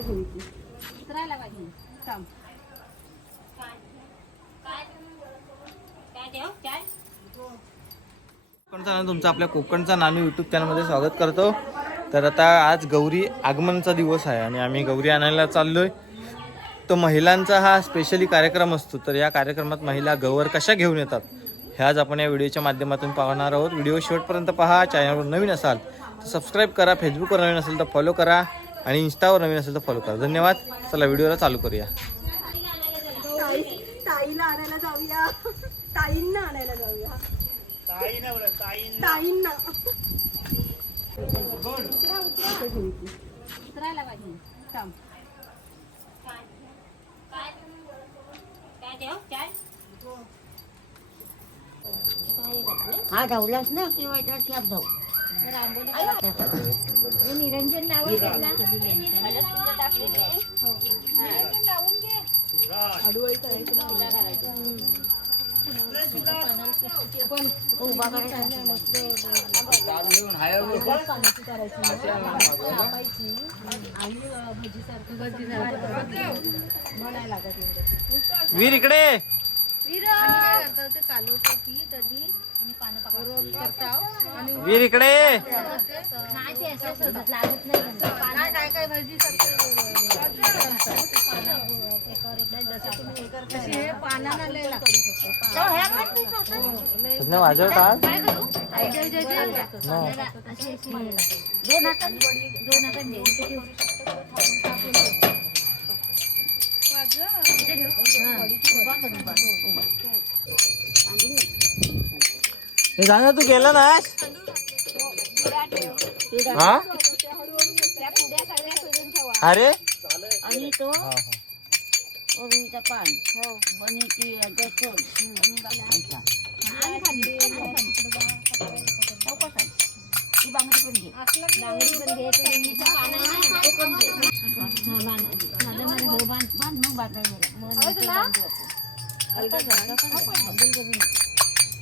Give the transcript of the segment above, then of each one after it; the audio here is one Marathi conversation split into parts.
उतरायला पाहिजे थांब. कोकणचा तुमचं आपल्या कोकणचा नामी यूट्यूब चॅनलमध्ये स्वागत करतो. तर आता आज गौरी आगमनचा दिवस आहे आणि आम्ही गौरी आणायला चाललोय. तो महिलांचा हा स्पेशली कार्यक्रम असतो. तर या कार्यक्रमात महिला गौर कशा घेऊन येतात ह्याच आपण या व्हिडिओच्या माध्यमातून पाहणार आहोत. व्हिडिओ शेवटपर्यंत पहा. चॅनलवर नवीन असाल तर सबस्क्राईब करा. फेसबुकवर नवीन असेल तर फॉलो करा. आणि इन्स्टावर नवीन असेल तर फॉलो करा. धन्यवाद. चला व्हिडिओला चालू करूया. ताई ताईला आणायला जाऊया. ताईंना आणायला जाऊया. ताईंना उतरायला पाहिजे थांब हा धावलास ना किंवा शाप धाव. निरंजन उभा करायचा वीर. इकडे वीर इकडे तुझं माझ्यावर टाक तरी गेला ना हा अरे आणि तो ओवीचा पान आणि ती लसूण आणि बाकीचा. हो का साई? ती बांगडी पण घे. ते पण घे. हा, बांध. माझं माझं हो, बांध. बांध, मग बांधायला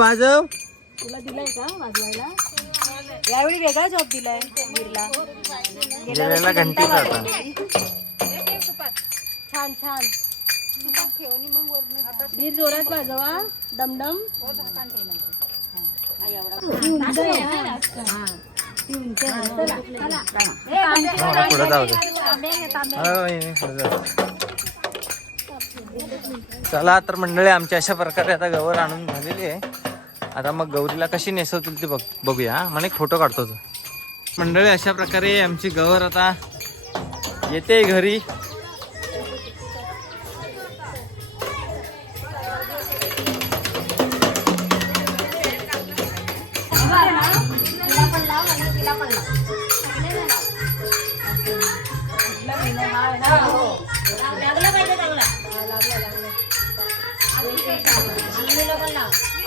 वाजव. तुला दिलाय का वाजवायला? यावेळी वेगळा जॉब दिलाय वीरला होता. छान छान. वीर जोरात वाजवा. डमडम पुढे जाऊ दे. चला तर मंडळी आमच्या अशा प्रकारे आता गवर आणून झालेली आहे. आता मग गौरीला कशी नेसवतील ते बघ बघूया म्हणे मला एक फोटो काढतो तो. मंडळी अशा प्रकारे आमची गौर आता येते घरी. लागला पाहिजे चांगला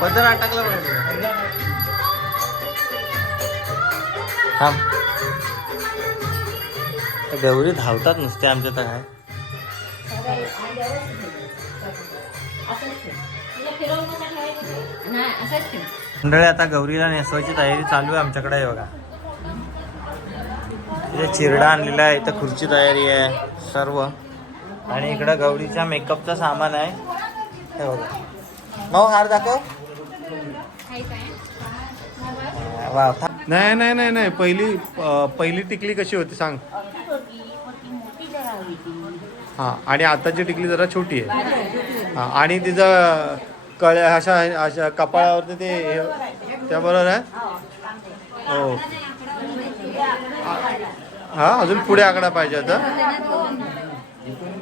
पदर अटकला पाहिजे. गौरी धावतात नुसते आमच्या तर काय? मंडळी आता गौरीला नेसवायची तयारी चालू आहे आमच्याकडे बघा. इथे चिरडा आणलेला आहे इथं खुर्ची तयारी आहे सर्व. आणि इकडं गौरीच्या मेकअपचं सामान आहे. हे बघा. मग हार दाखव. वा नाही नाही नाही नाही. पहिली पहिली टिकली कशी होती सांग. हां हा आणि आताची टिकली जरा छोटी आहे. हा आणि तिचं कळ अशा अशा कपाळावरती ते हे- आहे? हो. हा अजून पुढे आकडा पाहिजे आता.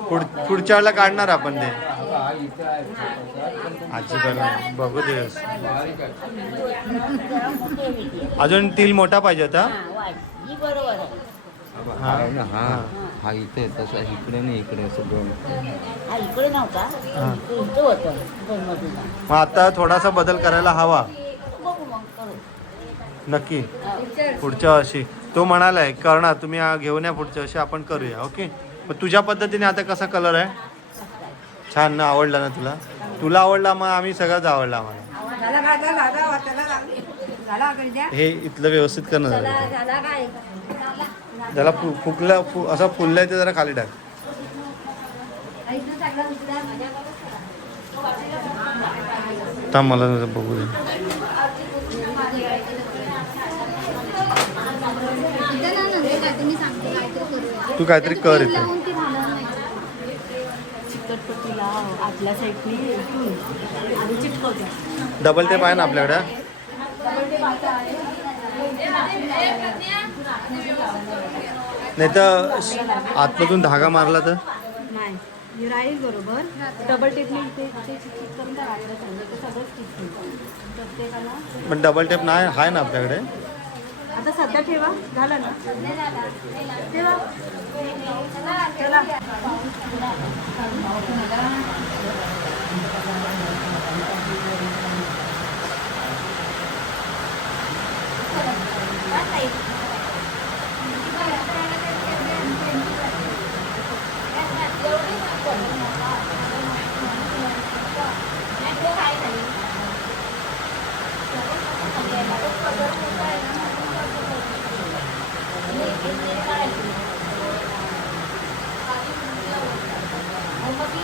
पुढ पुढच्या वेळेला काढणार आपण ते. आजी बघू दिवस अजून तिल मोठा पाहिजे होता हा. ही बरोबर आहे हा हा हा हा इथे तसा इकडे नाही इकडे असं दोन. मग आता थोडासा बदल करायला हवा. नक्की. पुढच्या वर्षी. तो म्हणालाय करणार तुम्ही घेऊन या पुढच्या वर्षी आपण करूया ओके? मग तुझ्या पद्धतीने आता कसा कलर आहे? छान ना आवडला ना तुला? तुला आवडला मग आम्ही सगळंच आवडला आम्हाला. हे इथलं व्यवस्थित करणं झालं त्याला फु फुकलं फु असं फुललंय ते जरा खाली टाक. थांब मला बघू दे. तू काहीतरी कर इथे. चिकटपट्टीला आतल्या साईडनी इथून आणि चिटकवतो. डबल टेप आहे ना आपल्याकडे? नाही तर आतमधून धागा मारला तर? नाही हे राहील बरोबर. डबल टेपने इथे इथे चिकचिक करून त्या रात्र सांगितलं ते सगळं स्टिच होईल प्रत्येकाला पण डबल टेप नाही आहे ना आपल्याकडे? आता सध्या ठेवा. झालं ना? ठेवा. चला.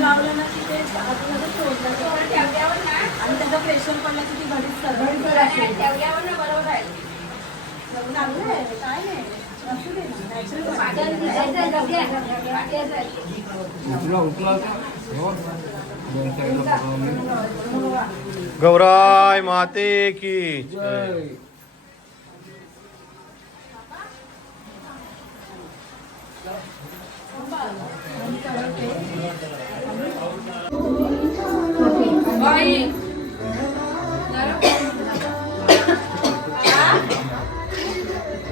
लावलं ना की ते आतमध्ये सोडलं आणि त्याचा प्रेशर पडला की ती घडीच सगळी चांगलं आहे काय नाही असू दे ना नॅचरल गौराय माते की.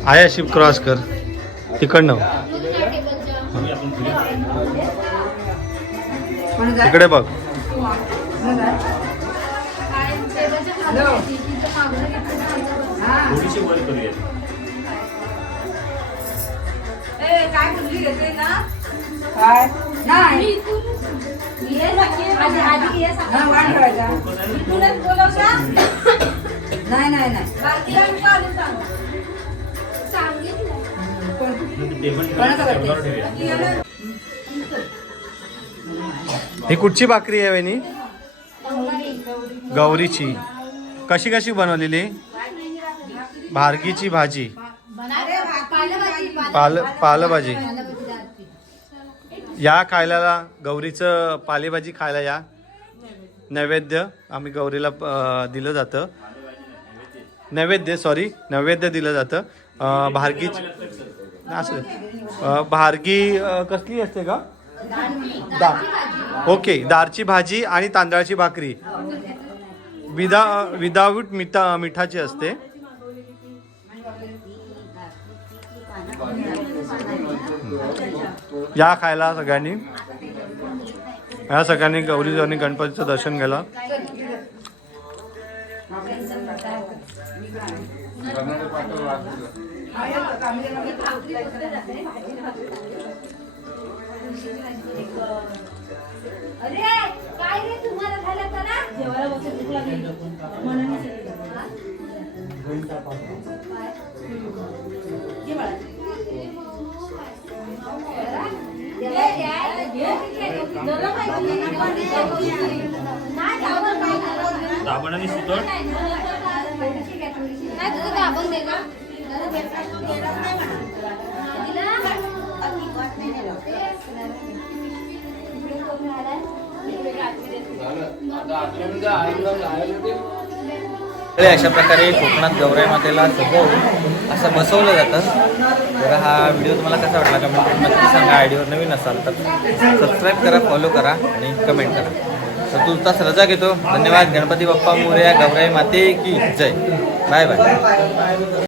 आया शिप क्रॉस कर तिकडनं तिकडे बघ. काय मुलगी घेते ना? काय? नाही. आधी आधी ये इथूनच बोलवता? नाही नाही नाही. बाकीला मी काढून सांगू. ही कुठची भाकरी आहे वहिनी? गौरीची. कशी कशी बनवलेली? भारगीची भाजी. पाल पालभाजी. या खायला गौरीचं पालेभाजी खायला या. नैवेद्य आम्ही गौरीला दिलं जातं. नैवेद्य सॉरी नैवेद्य दिलं जातं. भारगीची असं. भारगी कसली असते का दा ओके दारची भाजी आणि तांदळाची भाकरी. विदा विदाऊट मिठा मिठाची असते. या खायला सगळ्यांनी. या सगळ्यांनी गौरी आणि गणपतीचं दर्शन घ्यायला. अरे काय रे तुम्हाला झालं का ना? जेवायला बसून भूक लागली म्हणून सांगितलं. घे अशा प्रकारे कोकणात गौराई मातेला सजवून असं बसवलं जातं. तर हा व्हिडिओ तुम्हाला कसा वाटला कमेंट नक्की सांगा. आयडीवर नवीन असाल तर सबस्क्राईब करा फॉलो करा आणि कमेंट करा. तर तास रजा घेतो. धन्यवाद. गणपती बाप्पा मोर्या गौराई माते की जय. Bye bye